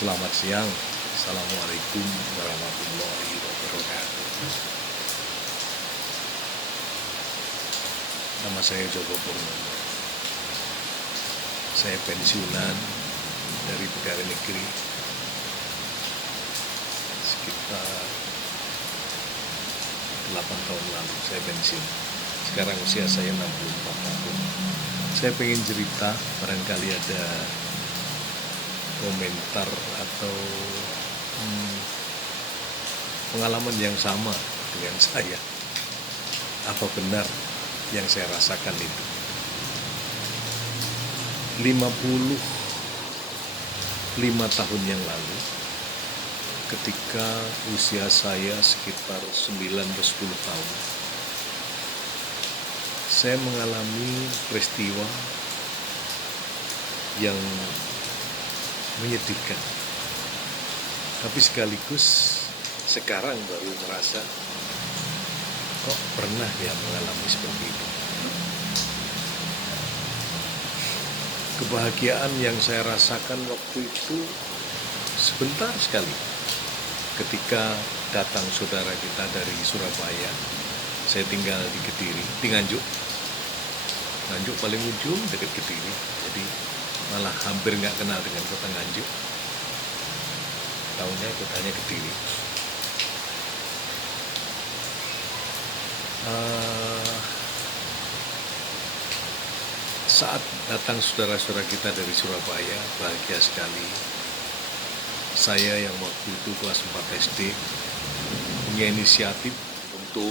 Selamat siang. Assalamualaikum warahmatullahi wabarakatuh. Nama saya Joko Purnomo. Saya pensiunan dari pegawai negeri sekitar 8 tahun lalu saya pensiun. Sekarang usia saya 64 tahun. Saya pengen cerita, barangkali ada komentar atau pengalaman yang sama dengan saya. Apa benar yang saya rasakan itu? 55 tahun yang lalu, ketika usia saya sekitar 9-10 tahun, saya mengalami peristiwa yang menyedihkan. Tapi sekaligus sekarang baru merasa, kok pernah ya mengalami seperti itu. Kebahagiaan yang saya rasakan waktu itu sebentar sekali. Ketika datang saudara kita dari Surabaya, saya tinggal di Kediri, di Nganjuk paling ujung dekat Kediri, jadi malah hampir nggak kenal dengan kota Nganjuk. Tahunya kotanya Kediri. Saat datang saudara-saudara kita dari Surabaya, bahagia sekali. Saya yang waktu itu kelas 4 SD punya inisiatif untuk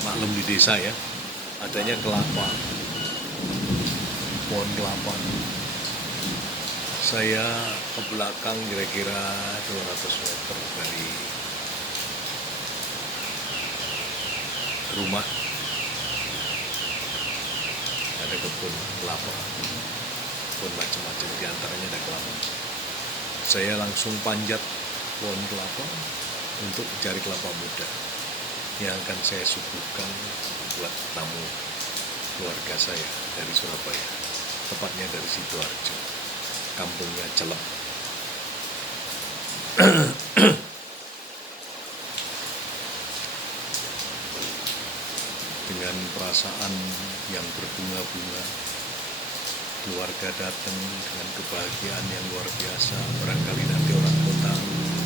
maklum di desa ya, adanya kelapa, pohon kelapa. Saya ke belakang kira-kira 200 meter dari rumah ada kebun kelapa, kebun macam-macam, diantaranya ada kelapa. Saya langsung panjat pohon kelapa untuk mencari kelapa muda yang akan saya suguhkan buat tamu keluarga saya dari Surabaya, tepatnya dari Sidoarjo, kampungnya Celep. Dengan perasaan yang berbunga-bunga, keluarga datang dengan kebahagiaan yang luar biasa. Barangkali nanti orang kota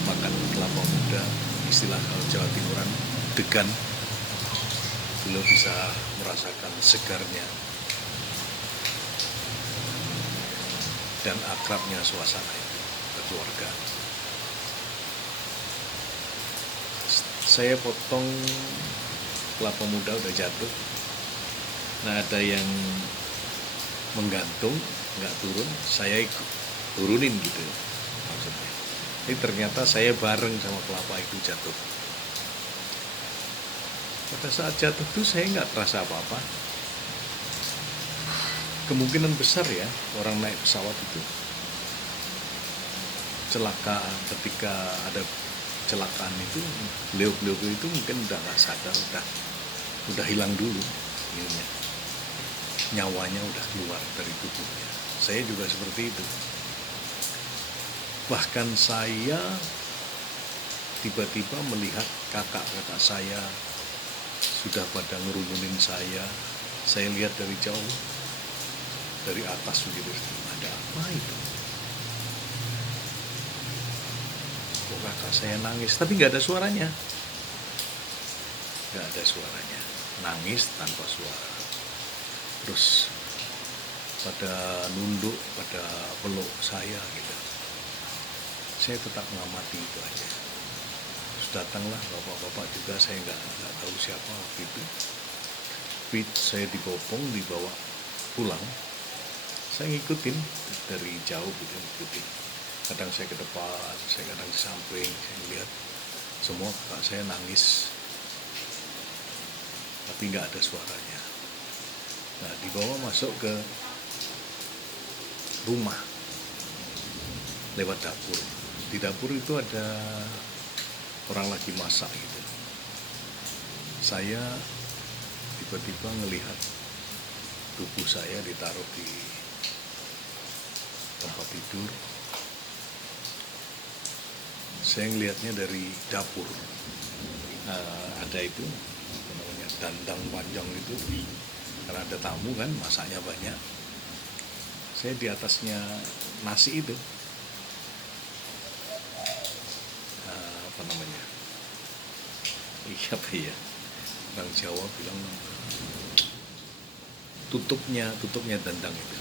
makan kelapa muda, istilah kalau Jawa Timuran degan, beliau bisa merasakan segarnya dan akrabnya suasana itu keluarga. Saya potong kelapa muda udah jatuh. Nah, ada yang menggantung, nggak turun, saya ikut turunin gitu maksudnya. Ini ternyata saya bareng sama kelapa itu jatuh. Pada saat jatuh itu saya nggak terasa apa-apa. Kemungkinan besar ya orang naik pesawat itu celaka. Ketika ada kecelakaan itu, beliau itu mungkin udah nggak sadar, udah hilang dulu ininya, nyawanya udah keluar dari tubuhnya. Saya juga seperti itu. Bahkan saya tiba-tiba melihat kakak-kakak saya sudah pada ngerumunin saya. Saya lihat dari jauh, dari atas begitu, ada apa itu? Kok kakak saya nangis, tapi nggak ada suaranya. Nggak ada suaranya, nangis tanpa suara. Terus pada nunduk, pada peluk saya gitu. Saya tetap mengamati itu aja. Terus datanglah bapak-bapak juga, saya nggak tahu siapa waktu itu. Saya dibopong, dibawa pulang. Saya ngikutin dari jauh gitu, ngikutin. Kadang saya ke depan, saya kadang di samping, saya lihat semua kakak saya nangis, tapi nggak ada suaranya. Nah, dibawa masuk ke rumah lewat dapur. Di dapur itu ada orang lagi masak gitu. Saya tiba-tiba ngelihat tubuh saya ditaruh di tempat tidur. Saya ngelihatnya dari dapur. Ada itu apa namanya, dandang panjang itu, karena ada tamu kan, masaknya banyak. Saya di atasnya nasi itu, apa namanya, apa ya, orang Jawa bilang tutupnya dandang itu.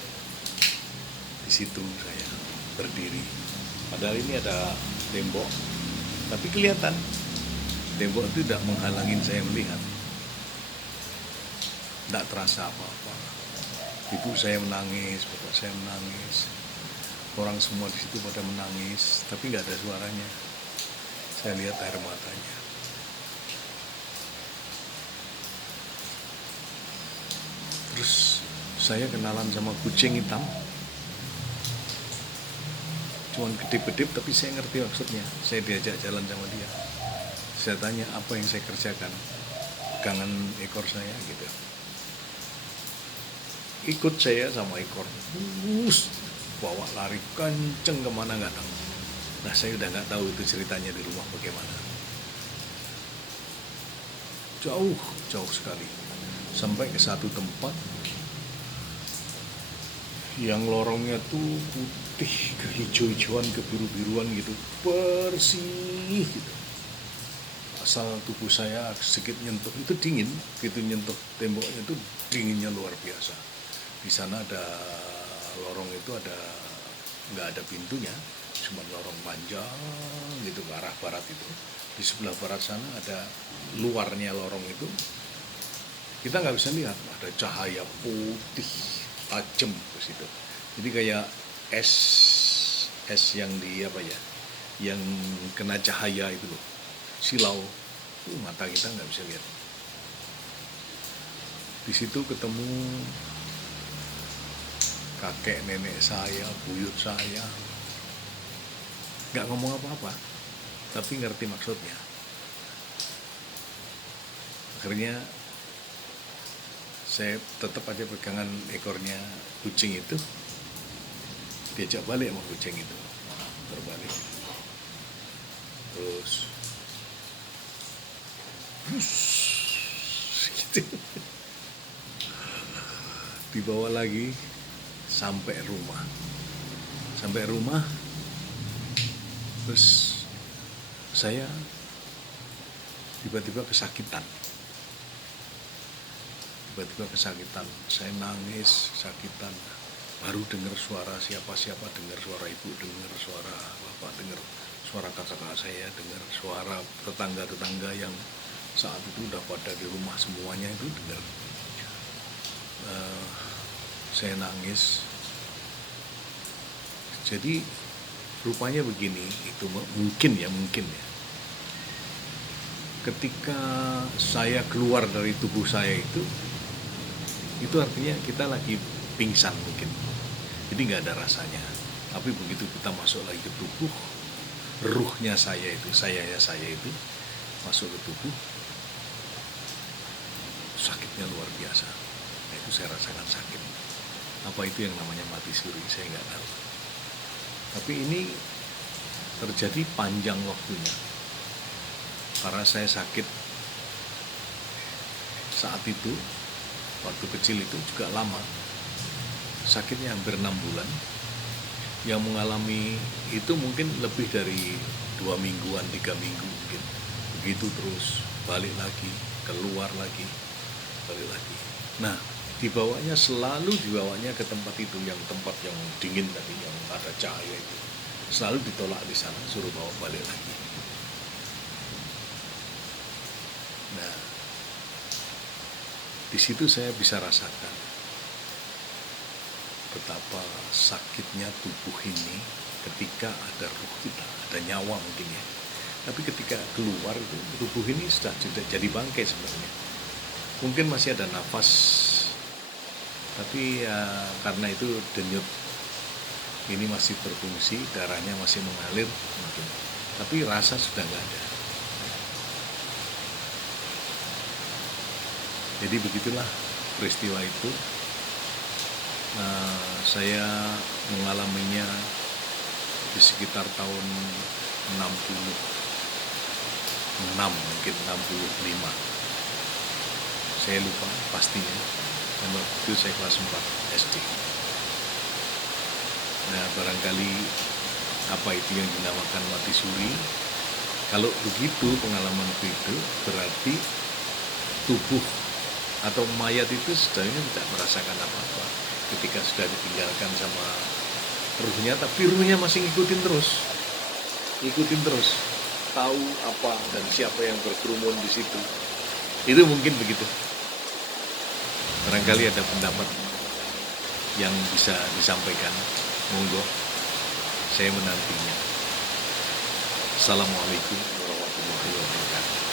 Di situ saya berdiri. Padahal ini ada tembok, tapi kelihatan tembok itu tidak menghalangi saya melihat. Tidak terasa apa-apa. Ibu saya menangis, bapak saya menangis, orang semua di situ pada menangis, tapi nggak ada suaranya. Saya lihat air matanya. Terus saya kenalan sama kucing hitam. Cuman kedip-kedip, tapi saya ngerti maksudnya. Saya diajak jalan sama dia. Saya tanya apa yang saya kerjakan, pegangan ekor saya gitu. Ikut saya sama ekor, bawa lari kenceng kemana nggak tahu. Nah, saya udah nggak tahu itu ceritanya di rumah bagaimana. Jauh sekali, sampai ke satu tempat yang lorongnya tuh putih, kehijau-hijauan, kebiru-biruan gitu, bersih gitu. Asal tubuh saya sedikit nyentuh, itu dingin, gitu nyentuh temboknya itu dinginnya luar biasa. Di sana ada lorong itu, nggak ada pintunya, cuma lorong panjang gitu ke arah barat itu. Di sebelah barat sana ada luarnya lorong itu, kita nggak bisa lihat, ada cahaya putih tajam ke situ. Jadi kayak es yang yang kena cahaya itu loh, silau, mata kita nggak bisa lihat. Di situ ketemu kakek nenek saya, buyut saya, nggak ngomong apa-apa, tapi ngerti maksudnya. Akhirnya saya tetap aja pegangan ekornya kucing itu, diajak balik sama kucing itu, terbalik. Terus gitu. Dibawa lagi sampai rumah. Terus saya tiba-tiba kesakitan. Saya nangis, kesakitan. Baru dengar suara siapa-siapa, dengar suara ibu, dengar suara bapak, dengar suara kakak-kakak saya, dengar suara tetangga-tetangga yang saat itu udah pada di rumah semuanya itu dengar. Saya nangis. Jadi rupanya begini, itu mungkin ya. Ketika saya keluar dari tubuh saya itu artinya kita lagi pingsan mungkin. Jadi nggak ada rasanya. Tapi begitu kita masuk lagi ke tubuh, ruhnya saya itu masuk ke tubuh, sakitnya luar biasa. Nah, itu saya rasakan sakit. Apa itu yang namanya mati suri, saya nggak tahu. Tapi ini terjadi panjang waktunya. Karena saya sakit saat itu, waktu kecil itu juga lama. Sakitnya hampir 6 bulan. Yang mengalami itu mungkin lebih dari 2 mingguan, 3 minggu mungkin. Begitu terus, balik lagi, keluar lagi, balik lagi. Nah, selalu dibawanya ke tempat itu, tempat yang dingin tadi, yang ada cahaya itu. Selalu ditolak di sana, suruh bawa balik lagi. Nah, di situ saya bisa rasakan betapa sakitnya tubuh ini ketika ada ruh kita, ada nyawa mungkin ya. Tapi ketika keluar itu, tubuh ini sudah jadi bangkai sebenarnya. Mungkin masih ada nafas, tapi ya karena itu denyut ini masih berfungsi, darahnya masih mengalir mungkin. Tapi rasa sudah nggak ada. Jadi begitulah peristiwa itu. Saya mengalaminya di sekitar tahun 66, mungkin 65. Saya lupa pastinya. Dan waktu itu saya kelas 4 SD. Nah, barangkali apa itu yang dinamakan mati suri. Kalau begitu pengalaman itu berarti tubuh atau mayat itu sebenarnya tidak merasakan apa-apa ketika sudah ditinggalkan sama ruhnya, tapi ruhnya masih ngikutin terus, tahu apa dan siapa yang berkerumun di situ. Itu mungkin begitu. Barangkali ada pendapat yang bisa disampaikan, monggo, saya menantinya. Assalamualaikum warahmatullahi wabarakatuh.